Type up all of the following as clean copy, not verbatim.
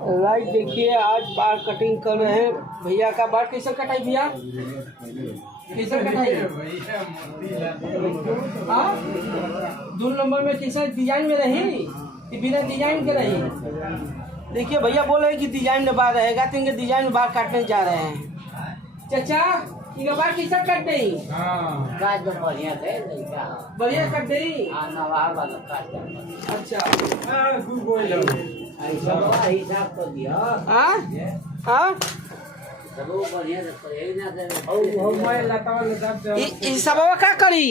Right, देखिए आज बाल कटिंग कर रहे हैं भैया का। बाल कैसे कटाई भैया, कैसे कटाई? हाँ, 2 नंबर में कैसे डिजाइन में रही कि बिना डिजाइन के रही? देखिए भैया बोल रहे हैं कि डिजाइन में बाल रहेगा, तो इनके डिजाइन में बाल काटने जा रहे हैं। चाचा इनका बाल कैसा कट गई? काट तो बढ़िया थे, बढ़िया कट गई। नवाब वाला काट। अच्छा, हिसाब तो दिया। हाँ हाँ, सब बढ़िया से यही ना सब का करी?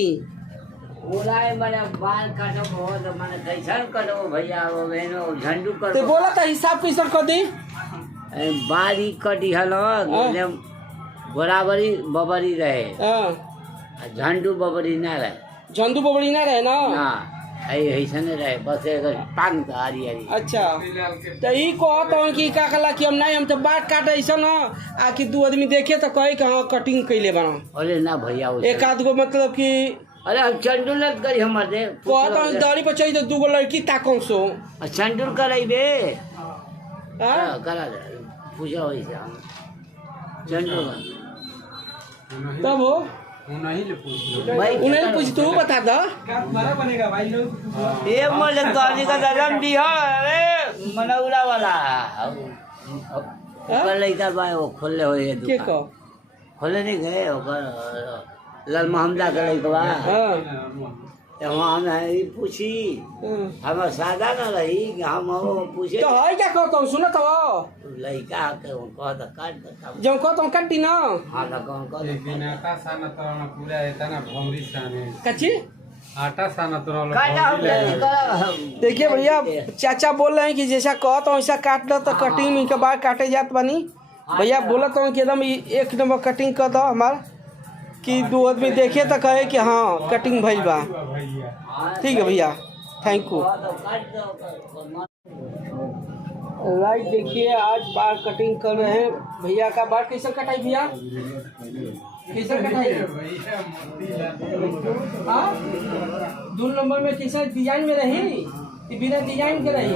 बोला मेरा बाल काटो बहुत मैंने कैसा करो भैया, वो बहनो झंडू तो करो। बोला था हिसाब कैसा कर दी? बाल ही कटी हलो बराबरी बबरी रहे, झंडू बबरी ना रहे। झंडू बबड़ी ना रहे ना? ऐसा नहीं रहे, बस पांग हरी हरी। अच्छा, तो ई कहता कि का कला कि हम नहीं, हम तो बात काटे ऐसा ना आखि 2 आदमी देखे तो कहे कि हाँ कटिंग कैले बना। अरे ना भैया, एक आध गो मतलब कि अरे हम चंडूल करी हमारे कहता हूँ दाढ़ी पर चाहिए तो 2 गो लड़की ताकौं सो चंडूल कराइबे हाँ? करा दे पूजा वैसे चंडूल तब हो उन्हें पूछ, तू बता दो बनेगा भाई लोग। ये मोले गाड़ी का दरम दी हो, अरे मनौरा वाला कल इधर भाई वो खोले हो ये के को खोले नहीं गए लाल मोहम्मदा के लइका बा। तो वहाँ हम पूछी हमार सादा न रही कि हम पूछे तो है क्या कहता हूँ, सुनो तो लइका के कहता काट देता जब कहता हूँ काटी ना। हाँ तो कौन लेकिन आटा साना तो पूरा इतना भौरी साने कच्ची आटा साना तो देखिए भैया चाचा बोल रहे हैं कि जैसा कहता हूँ ऐसा काट दो, तो कटिंग में इनके बाल काटे जात बनी। भैया बोलता हूँ कि एकदम 1 नंबर कटिंग कर दो हमार, कि 2 आदमी देखे तो कहे कि हाँ कटिंग भइल बा। ठीक है भैया, थैंक यू। राइट, देखिए आज बाल कटिंग कर रहे हैं भैया का। बाल कैसे कटाई भैया, कैसे कटाई? हाँ, 2 नंबर में कैसे डिजाइन में रही कि बिना डिजाइन के रही?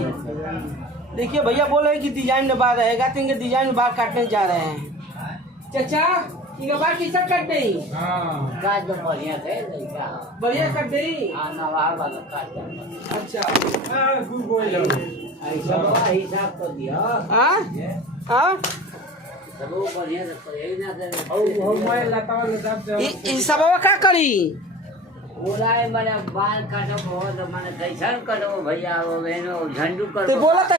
देखिए भैया बोल रहे हैं कि डिजाइन में बाल रहेगा, तो इनके डिजाइन में बाल काटने जा रहे हैं। चाचा इनका बाल कैसा कट गई? काट तो बढ़िया थे, बढ़िया कट गई। नवाब वाला काट। अच्छा, हिसाब तो दिया। हाँ हाँ, सब बढ़िया से यही ना सब का करी? बोला मेरा बाल काटो बहुत मैंने कैसा करो भैया, वो बहनो झंडू करो। तो बोला था